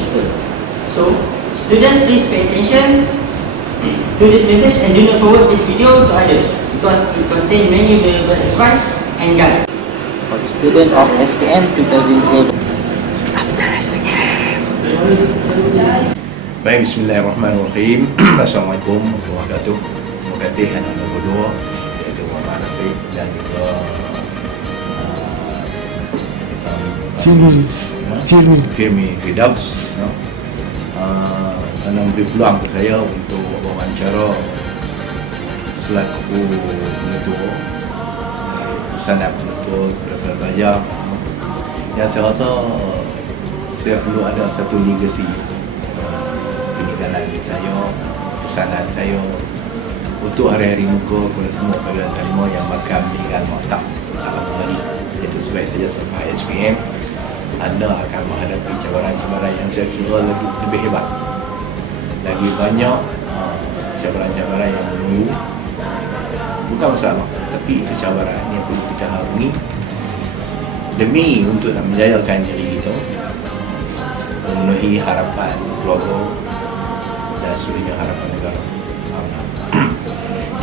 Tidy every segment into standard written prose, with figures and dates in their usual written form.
school. So, students, please pay attention to this message and do not forward this video to others because it contains many valuable advice and guide. For the student of SPM 2011. Baik, bismillahirrahmanirrahim. Assalamualaikum warahmatullahi wabarakatuh. Terima kasih anak-anak berdua, iaitu Muhammad Rafiq dan juga Firmi Firdaus, kerana memberi peluang kepada saya untuk wawancara selaku pengetua pesanan pengetua kepada pelajar. Yang saya rasa saya perlu ada satu legasi peninggalan saya, pesanan saya untuk hari-hari muka kepada semua pelajar terima yang bakal meninggal maktab dalam kembali. Itu sebab saja sampai SPM anda akan menghadapi cabaran-cabaran yang saya kira lebih hebat, lagi banyak cabaran-cabaran yang menunggu. Bukan masalah, tapi itu cabaran yang perlu kita harungi demi untuk nak menjayakan diri kita, memenuhi harapan keluarga dan seluruhnya harapan negara.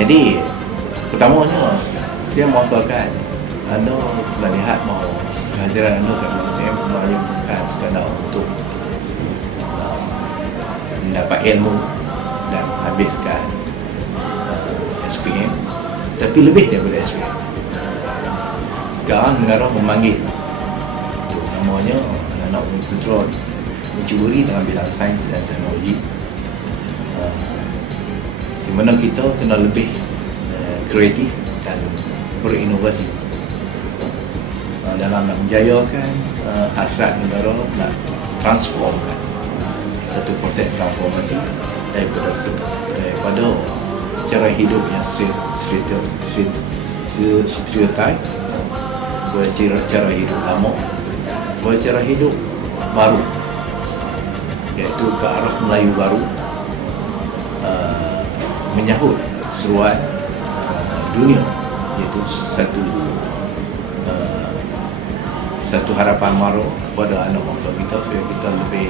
Jadi pertamanya saya merasakan anda telah lihat bahawa kehadiran anda kat SPM sebenarnya bukan sekadar untuk mendapat ilmu dan habiskan SPM, tapi lebih daripada SPM. Sekarang negara memanggil terutamanya anak-anak putra mencuburi dalam bidang sains dan teknologi, di mana kita kena lebih kreatif dan berinovasi dalam nak menjayakan hasrat negara, nak transformkan satu proses transformasi daripada cara hidup yang stereotip kepada cara hidup lama, kepada cara hidup baru, iaitu ke arah Melayu baru, menyahut seruan dunia, iaitu satu harapan baru kepada anak bangsa kita supaya kita lebih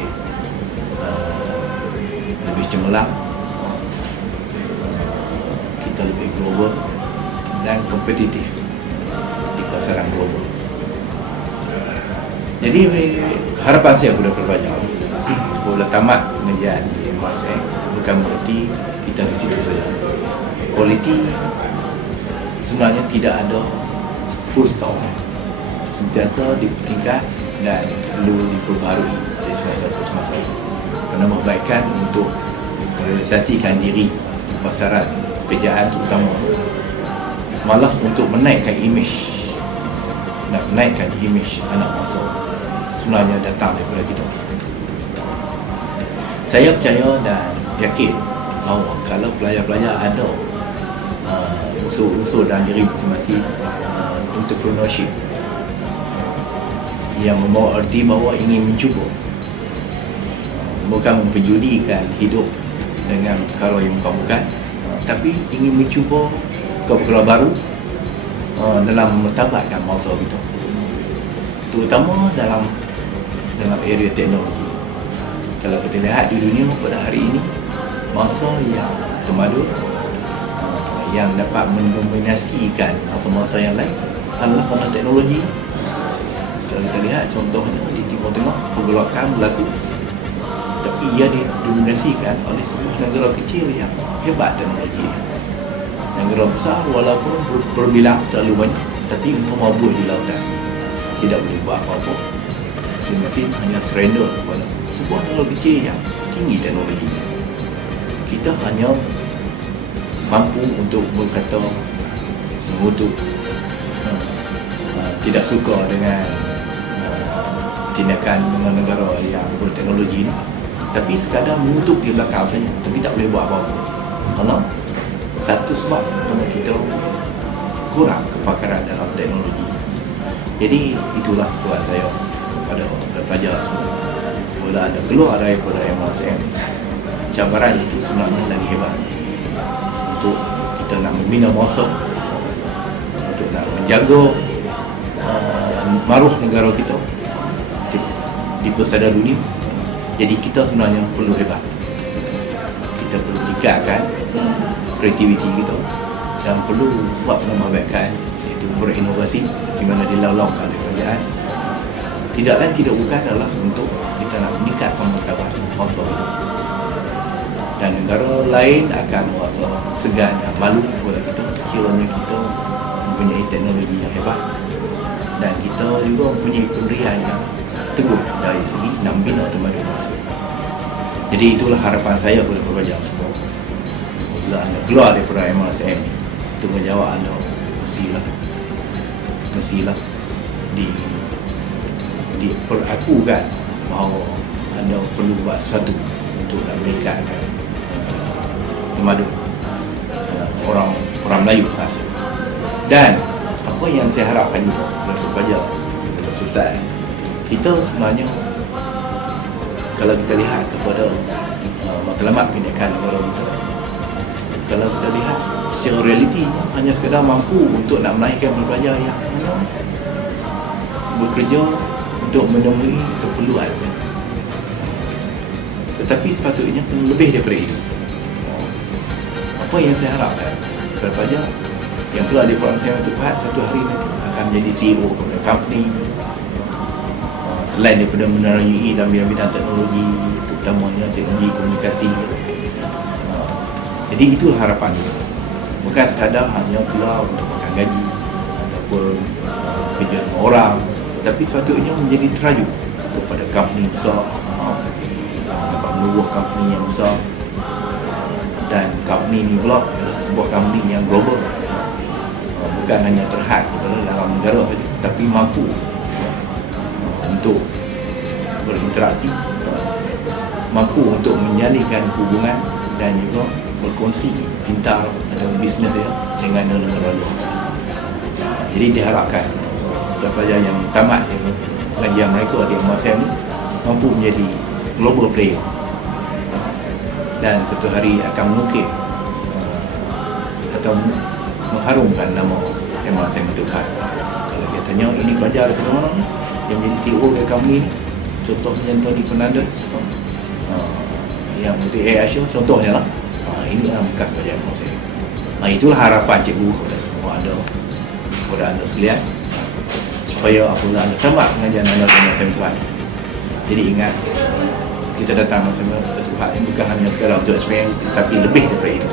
cemerlang, kita lebih global dan kompetitif di pasaran global. Jadi harapan saya kepada pelajar bila tamat pengajian di MASEC bukan berarti kita di situ saja. Kualiti sebenarnya tidak ada full stop, sentiasa dipertingkat dan perlu diperbaharui dari semasa ke semasa, kerana membaikkan untuk merealisasikan diri di pasaran pekerjaan terutama, malah untuk menaikkan imej, nak menaikkan imej anak bangsa sebenarnya datang daripada kita. Saya percaya dan yakin bahawa kalau pelajar-pelajar ada unsur-unsur dalam diri masing-masing entrepreneurship yang membawa arti bahawa ingin mencuba, bukan memperjudikan hidup dengan perkara yang bukan-bukan, tapi ingin mencuba perkara baru dalam mentabakkan bangsa kita, terutama dalam area teknologi. Kalau kita lihat di dunia pada hari ini, bangsa yang termadu, yang dapat mendominasikan bangsa-bangsa yang lain adalah kerana teknologi. Kalau kita lihat contohnya di Timur Tengah, pergolakan berlaku, tapi ia didominasikan oleh sebuah negara kecil yang hebat teknologi. Negara besar walaupun berbilang terlalu banyak, tapi umpama buih di lautan, tidak boleh buat apa-apa. Masing-masing hanya surrender kepada sebuah negara kecil yang tinggi teknologinya. Kita hanya mampu untuk berkata, mengutuk, tidak suka dengan tindakan dengan negara yang berteknologi ini, tapi sekadar mengutuk di belakang saja, tapi tak boleh buat apa-apa. Kerana satu sebab kerana kita kurang kepakaran dalam teknologi. Jadi itulah soalan saya kepada pelajar semua. Bila ada keluar daripada MASM, cabaran itu sebenarnya lagi hebat untuk kita nak membina bangsa, untuk nak menjaga maruah negara kita di pesada dunia, Jadi kita sebenarnya perlu hebat. Kita perlu tingkatkan kreativiti kita dan perlu buat penambahbaikan, iaitu berinovasi di mana dilalaukan oleh kerajaan. Tidak lain tidak bukan adalah untuk kita nak meningkatkan martabat bangsa kita. Dan negara lain akan merasa segan dan malu kepada kita sekiranya kita mempunyai teknologi yang hebat dan kita juga mempunyai pendirian yang teguh dari segi nak bina tamadun bangsa. Jadi itulah harapan saya kepada pelajar semua. Bila anda keluar daripada MRSM, tanggungjawab anda mestilah diperakukan bahawa anda perlu buat sesuatu untuk nak meningkatkan tamadun orang Melayu khas. Dan apa yang saya harapkan juga kepada pelajar selesai, kita sebenarnya kalau kita lihat kepada matlamat pendidikan negara kita, kalau kita lihat secara realiti hanya sekadar mampu untuk nak melahirkan pelajar yang bekerja untuk memenuhi keperluan saja. Tetapi sepatutnya lebih daripada itu. Apa yang saya harapkan kepada pelajar yang keluar dari program saya untuk Fahad satu hari nanti akan menjadi CEO kepada company, selain daripada menerangi dalam bidang-bidang teknologi, terutamanya teknologi komunikasi. Jadi itulah harapan kita. Bukan sekadar hanya keluar untuk makan gaji ataupun kerja dengan orang, tetapi sepatutnya menjadi teraju kepada company besar, dapat menubuh company yang besar, dan company ni pula adalah sebuah company yang global, bukan hanya terhad kepada dalam negara saja, tapi mampu untuk berinteraksi, mampu untuk menjalinkan hubungan dan juga berkongsi pintar atau bisnes dia dengan negara luar. Jadi diharapkan pelajar yang tamat pengajian mereka di MRSM ni mampu menjadi global player dan satu hari akan mengukir atau mengharumkan nama MRSM Tuhan. Kalau kita tanya ini pelajar dari mana ni yang menjadi CEO dari company ni, contohnya Tony Fernandez, yang untuk AI Asia contohnya lah, ini adalah bekas pelajar MRSM. Itulah harapan cikgu kepada semua anda sekalian, supaya apabila anda tamat pengajian anda di MRSM Tuhan, jadi ingat kita datang bersama Tuhan ini bukan hanya sekadar untuk SPM, tapi lebih daripada itu.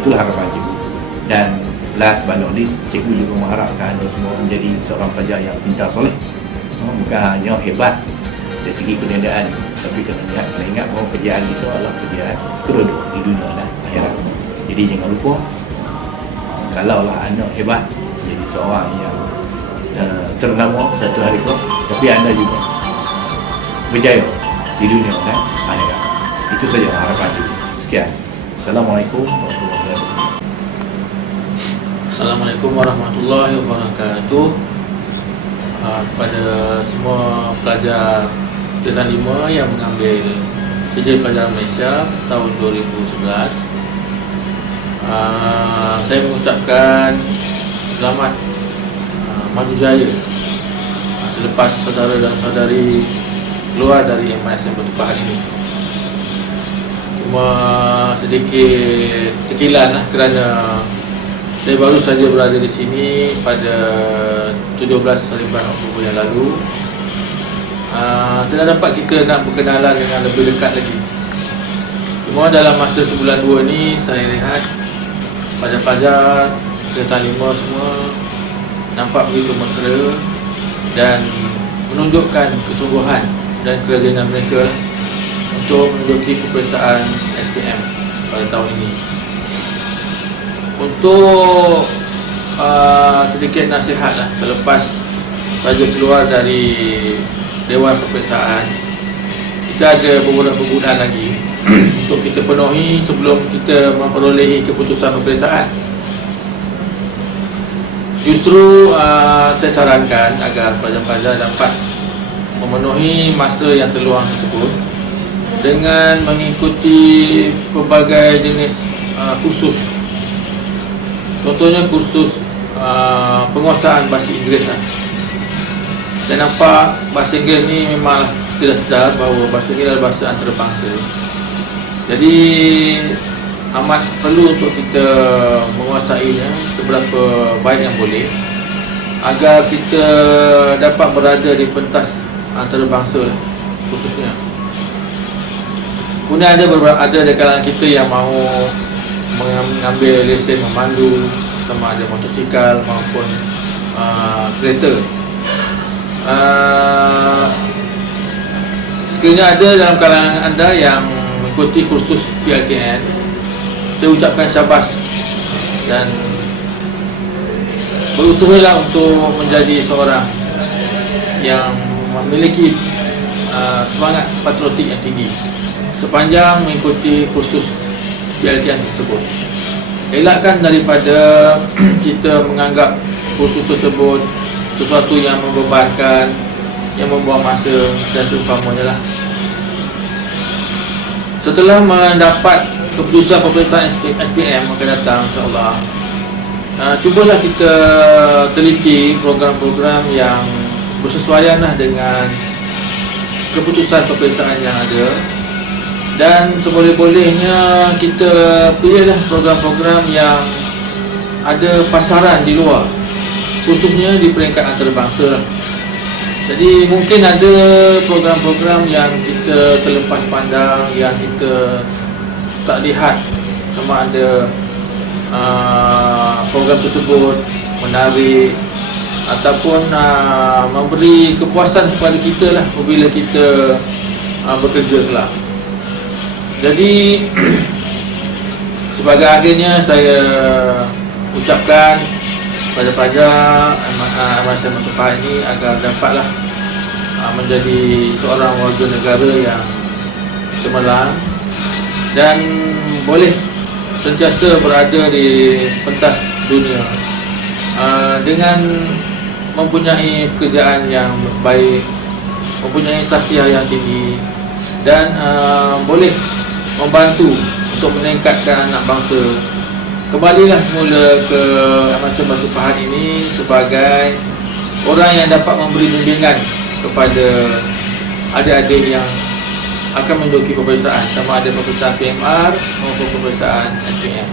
Itulah harapan cikgu. Dan last but not least, cikgu juga mengharapkan anda semua menjadi seorang pelajar yang pintar soleh, bukan hanya hebat dari segi keniagaan, tapi kena ingat bahawa kerjaan kita adalah kerjaan kedua di dunia dan akhirat. Jadi jangan lupa, kalaulah anda hebat jadi seorang yang ternama satu hari kelak, tapi anda juga berjaya di dunia dan akhirat. Itu saja harapan cikgu. Sekian. Assalamualaikum warahmatullahi wabarakatuh. Assalamualaikum warahmatullahi wabarakatuh. Kepada semua pelajar tingkatan 5 yang mengambil Sijil Pelajar Malaysia tahun 2011, saya mengucapkan selamat maju jaya selepas saudara dan saudari keluar dari MRSM Batu Pahat ini. Cuma sedikit tekilan lah, kerana saya baru saja berada di sini pada 17 hari bulan Oktober yang lalu. Tidak dapat kita nak berkenalan dengan lebih dekat lagi. Cuma dalam masa sebulan 2 ni, saya lihat pelajar-pelajar tingkatan 5 semua nampak begitu mesra dan menunjukkan kesungguhan dan kerajinan mereka untuk menduduki peperiksaan SPM pada tahun ini. Untuk sedikit nasihat lah, selepas saja keluar dari Dewan Peperiksaan, kita ada beberapa bulan lagi untuk kita penuhi sebelum kita memperolehi keputusan peperiksaan. Justru saya sarankan agar pelajar-pelajar dapat memenuhi masa yang terluang tersebut dengan mengikuti pelbagai jenis kursus. Contohnya kursus penguasaan bahasa Inggeris lah. Saya nampak bahasa Inggeris ni memang kita dah sedar bahawa bahasa ini adalah bahasa antarabangsa. Jadi amat perlu untuk kita menguasainya seberapa baik yang boleh agar kita dapat berada di pentas antarabangsa lah, khususnya. Kemudian ada di kalangan kita yang mahu mengambil lesen memandu, sama ada motosikal maupun kereta. Sekiranya ada dalam kalangan anda yang mengikuti kursus PLKN, saya ucapkan syabas dan berusahalah untuk menjadi seorang yang memiliki semangat patriotik yang tinggi sepanjang mengikuti kursus PLKN tersebut. Elakkan daripada kita menganggap kursus tersebut sesuatu yang membebankan, yang membuang masa dan seumpamanya lah. Setelah mendapat keputusan peperiksaan SPM akan datang, insyaAllah, cubalah kita teliti program-program yang bersesuaian lah dengan keputusan peperiksaan yang ada, dan seboleh-bolehnya kita pilihlah program-program yang ada pasaran di luar, khususnya di peringkat antarabangsa lah. Jadi mungkin ada program-program yang kita terlepas pandang, yang kita tak lihat sama ada program tersebut menarik ataupun memberi kepuasan kepada kita lah apabila kita bekerja kelak. Jadi sebagai akhirnya saya ucapkan pada pelajar Madrasah Matuhah ini agar dapatlah menjadi seorang warga negara yang cemerlang dan boleh sentiasa berada di pentas dunia dengan mempunyai pekerjaan yang baik, mempunyai sahsiah yang tinggi, dan boleh membantu untuk meningkatkan anak bangsa. Kembalilah semula ke Madrasah Matuhah ini sebagai orang yang dapat memberi bimbingan kepada adik-adik yang akan menduduki peperiksaan, sama ada peperiksaan PMR maupun peperiksaan SPM.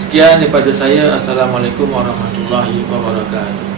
Sekian daripada saya. Assalamualaikum warahmatullahi wabarakatuh.